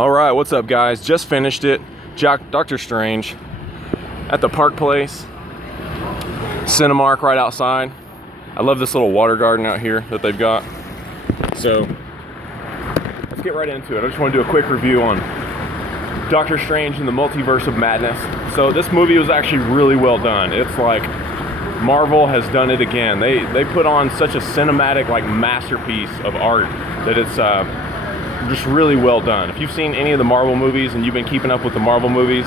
All right, what's up, guys? Just finished it. Doctor Strange at the Park Place. Cinemark right outside. I love this little water garden out here that they've got. So let's get right into it. I just want to do a quick review on Doctor Strange and the Multiverse of Madness. So this movie was actually really well done. It's like Marvel has done it again. They put on such a cinematic masterpiece of art that it's just really well done. If you've seen any of the Marvel movies and you've been keeping up with the Marvel movies,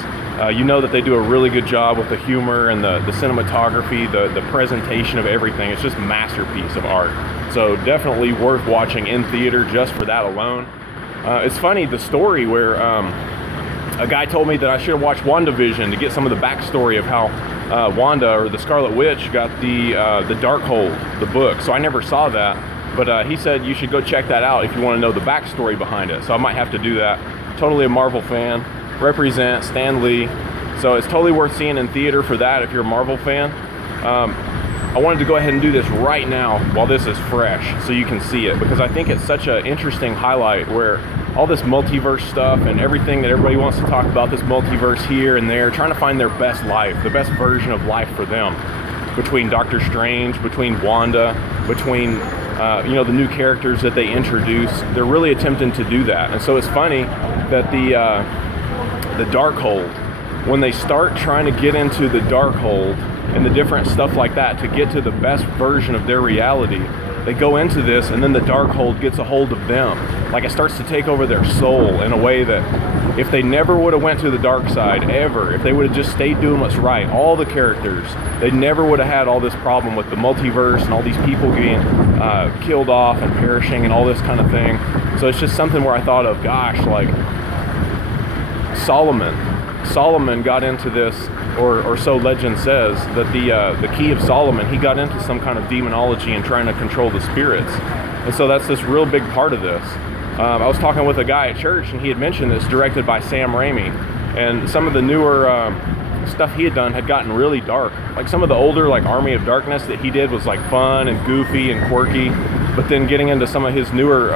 you know that they do a really good job with the humor and the cinematography, the presentation of everything. It's just a masterpiece of art. So definitely worth watching in theater just for that alone. It's funny, the story where a guy told me that I should have watched WandaVision to get some of the backstory of how Wanda, or the Scarlet Witch, got the Darkhold, the book. So I never saw that, but he said you should go check that out if you want to know the backstory behind it. So I might have to do that. Totally a Marvel fan. Represent Stan Lee. So it's totally worth seeing in theater for that if you're a Marvel fan. I wanted to go ahead and do this right now while this is fresh so you can see it, because I think it's such an interesting highlight where all this multiverse stuff and everything that everybody wants to talk about, this multiverse here and there, trying to find their best life, the best version of life for them, between Doctor Strange, between Wanda, between the new characters that they introduce. They're really attempting to do that. And so it's funny that the Darkhold, when they start trying to get into the Darkhold and the different stuff like that to get to the best version of their reality, they go into this and then the Darkhold gets a hold of them. Like, it starts to take over their soul in a way that if they never would have went to the dark side ever, if they would have just stayed doing what's right, all the characters, they never would have had all this problem with the multiverse and all these people getting killed off and perishing and all this kind of thing. So it's just something where I thought of, gosh, like Solomon got into this, or so legend says, that the key of Solomon, he got into some kind of demonology and trying to control the spirits. And so that's this real big part of this. I was talking with a guy at church, and he had mentioned this, directed by Sam Raimi, and some of the newer stuff he had done had gotten really dark. Like some of the older, like Army of Darkness that he did was like fun and goofy and quirky, but then getting into some of his newer,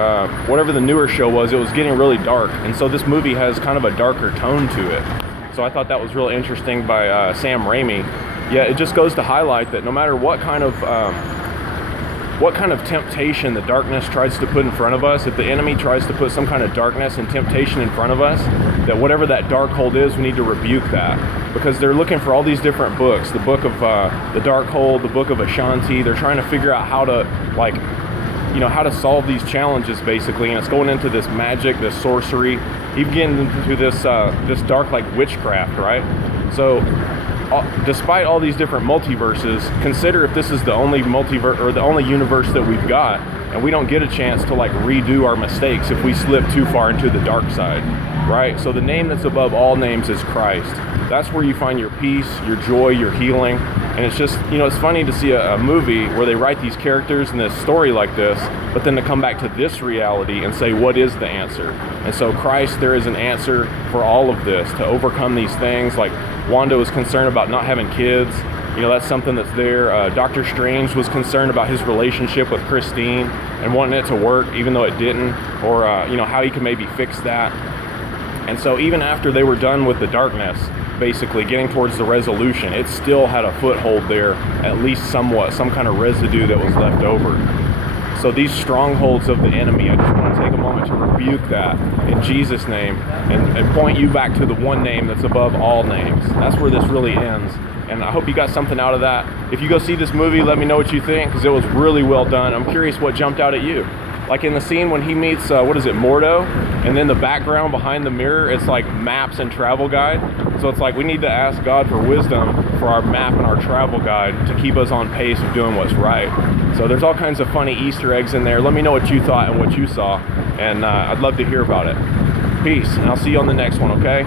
whatever the newer show was, it was getting really dark. And so this movie has kind of a darker tone to it. So I thought that was really interesting by Sam Raimi. Yeah, it just goes to highlight that no matter what kind of temptation the darkness tries to put in front of us, if the enemy tries to put some kind of darkness and temptation in front of us, that whatever that Darkhold is, we need to rebuke that. Because they're looking for all these different books, the book of the Darkhold, the book of Ashanti. They're trying to figure out how to, how to solve these challenges, basically. And it's going into this magic, this sorcery, even getting into this dark, witchcraft, right? So despite all these different multiverses, consider if this is the only multiverse, or the only universe that we've got, and we don't get a chance to redo our mistakes if we slip too far into the dark side, right? So the name that's above all names is Christ. That's where you find your peace, your joy, your healing. And it's just, it's funny to see a movie where they write these characters and this story like this, but then to come back to this reality and say, what is the answer? And so Christ, there is an answer for all of this, to overcome these things. Like Wanda was concerned about not having kids. That's something that's there. Doctor Strange was concerned about his relationship with Christine and wanting it to work even though it didn't, or how he could maybe fix that. And so even after they were done with the darkness, basically getting towards the resolution, it still had a foothold there, at least somewhat, some kind of residue that was left over. So these strongholds of the enemy, I just want to take a moment to rebuke that in Jesus' name and point you back to the one name that's above all names. That's where this really ends. And I hope you got something out of that. If you go see this movie, let me know what you think, because it was really well done. I'm curious what jumped out at you. Like in the scene when he meets, Mordo, and then the background behind the mirror, it's like maps and travel guide. So it's like we need to ask God for wisdom for our map and our travel guide to keep us on pace of doing what's right. So there's all kinds of funny Easter eggs in there. Let me know what you thought and what you saw, and I'd love to hear about it. Peace, and I'll see you on the next one, okay?